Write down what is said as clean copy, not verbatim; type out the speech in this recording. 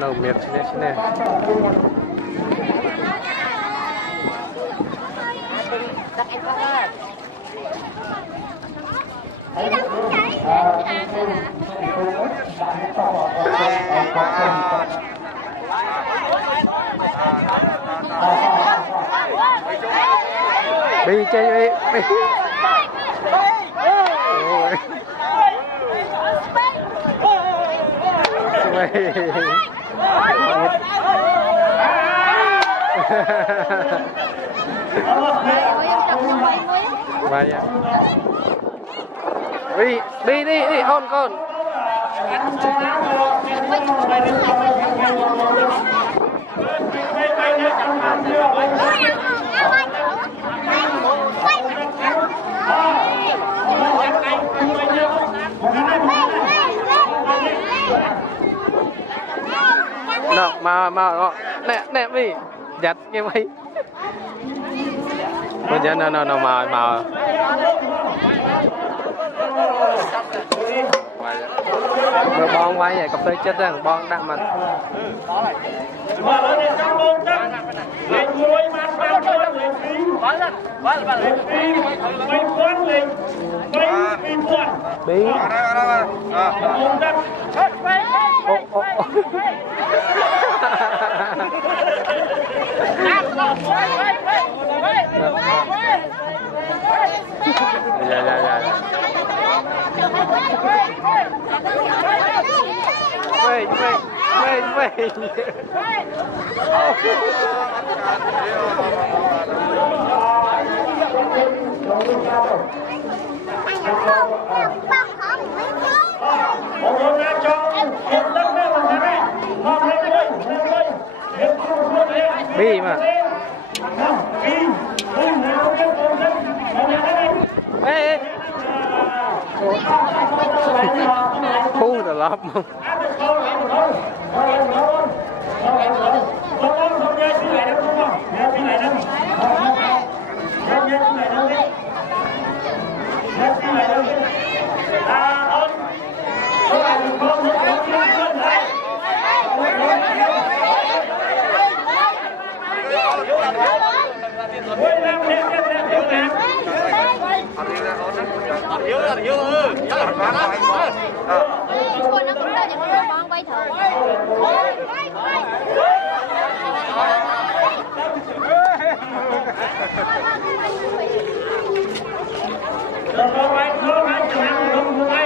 nấu miệt xin nè đi chơi đi ôi vậy đi con nào mà nè đi giặt cái mấy bây giờ nó mà vừa bong quay vậy cà phê chết rằng bong đặng mặt bí dạ Wait. Bi mà. Ê. Thu được lắm.